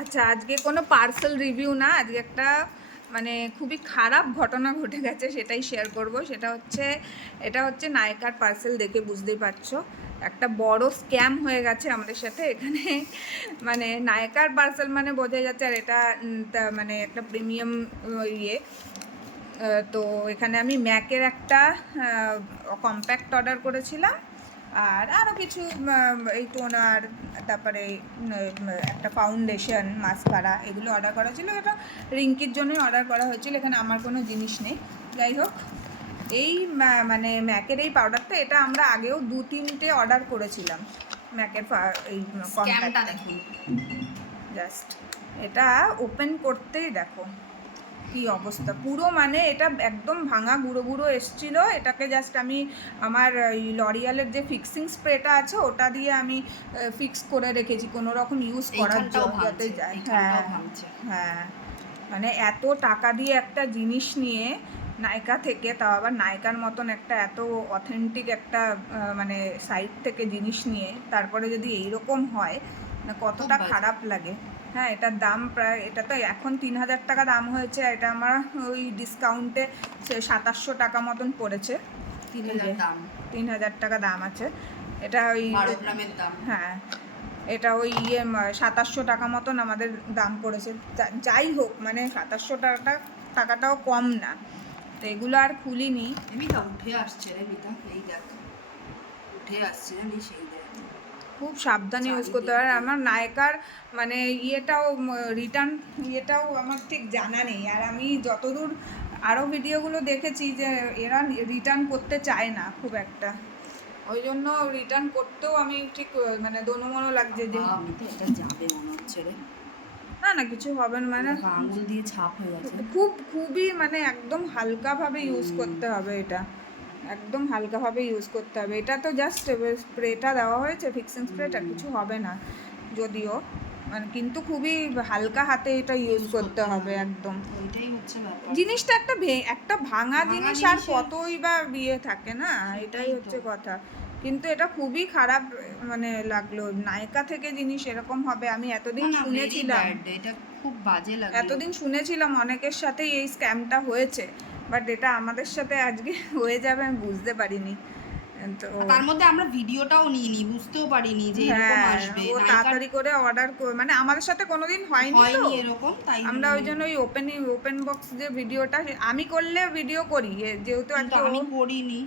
আচ্ছা, আজকে কোনো পার্সেল রিভিউ না, আজকে একটা মানে খুবই খারাপ ঘটনা ঘটে গেছে, সেটাই শেয়ার করব। এটা হচ্ছে নায়কার পার্সেল, দেখে বুঝতেই পারছো একটা বড় স্ক্যাম হয়ে গেছে আমাদের সাথে এখানে। মানে নায়কার পার্সেল মানে বোঝা যাচ্ছে, আর এটা মানে একটা প্রিমিয়াম ইয়ে। তো এখানে আমি ম্যাকের একটা কম্প্যাক্ট অর্ডার করেছিলাম, আর আরও কিছু এই টোনার, তারপরে একটা ফাউন্ডেশন, মাস্কারা, এগুলো অর্ডার করা ছিল। এটা রিঙ্কির জন্যই অর্ডার করা হয়েছিল, এখানে আমার কোনো জিনিস নেই। যাই হোক, এই মানে ম্যাকের এই পাউডারটা, এটা আমরা আগেও 2-3টে অর্ডার করেছিলাম ম্যাকের এই কম্প্যাক্টটা। দেখুন, জাস্ট এটা ওপেন করতেই দেখো কি অবস্থা পুরো, মানে এটা একদম ভাঙা গুঁড়ো গুঁড়ো এসেছিলো। এটাকে জাস্ট আমি আমার এই লরিয়ালের যে ফিক্সিং স্প্রেটা আছে ওটা দিয়ে আমি ফিক্স করে রেখেছি, কোনো রকম ইউজ করার জন্য যাতে যায়। হ্যাঁ হ্যাঁ, মানে এত টাকা দিয়ে একটা জিনিস নিয়ে নায়কা থেকে, তাও আবার নায়কার মতন একটা এত অথেন্টিক একটা মানে সাইট থেকে জিনিস নিয়ে তারপরে যদি এইরকম হয়, না কতটা খারাপ লাগে। হ্যাঁ, এটার দাম প্রায়, এটা তো এখন 3000 টাকা দাম হয়েছে, এটা আমার ওই ডিসকাউন্টে 2700 টাকা মতন পড়েছে। 3000 টাকা দাম আছে এটা, ওই হ্যাঁ, এটা ওই 2700 টাকা মতন আমাদের দাম পড়েছে। যাই হোক, মানে 2700 টাকাটাও কম না। তো এগুলো আর খুলিনি। উঠে আসছে রে মিতা, এই দেখ উঠে আসছে, জানিস এই দেখ, খুব সাবধানে ইউজ করতে হবে। আমার নায়কার মানে রিটার্ন আমার ঠিক জানা নেই। আর আমি যতদূর আরও ভিডিওগুলো দেখেছি যে এরা রিটার্ন করতে চায় না খুব একটা, ওই জন্য রিটার্ন করতেও আমি ঠিক মানে দোনোমনো লাগছে যে এটা যাবে মনে হচ্ছে রে। না না, কিছু হবে না, মানে আঙুল দিয়ে ছাপ হয়ে গেছে। খুবই মানে একদম হালকাভাবে ইউজ করতে হবে, এটা একদম হালকাভাবে ইউজ করতে হবে। এটা তো জাস্ট স্প্রেটা দেওয়া হয়েছে, ফিক্সিং স্প্রেটা, কিছু হবে না যদিও, মানে কিন্তু খুবই হালকা হাতে এটা ইউজ করতে হবে একদম। এটাই হচ্ছে ব্যাপার, জিনিসটা একটা ভাঙা জিনিস আর কতই বা বিয়ে থাকে না, এটাই হচ্ছে কথা। কিন্তু এটা খুবই খারাপ মানে লাগলো, নায়িকা থেকে জিনিস এরকম হবে আমি এতদিন শুনেছিলাম, এটা খুব বাজে লাগলো। এতদিন শুনেছিলাম অনেকের সাথেই এই স্ক্যামটা হয়েছে, বাট এটা আমাদের সাথে আজকে হয়ে যাবে আমি বুঝতে পারিনি। তো তার মধ্যে আমরা ভিডিওটাও নিইনি, বুঝতেও পারিনি যে এরকম আসবে। ও তাড়াতাড়ি করে অর্ডার মানে আমাদের সাথে কোনোদিন হয়নি তো এরকম, তাই আমরা ওই জন্য ওই ওপেন বক্স যে ভিডিওটা আমি করলে ভিডিও করি, যেহেতু আমি করিনি।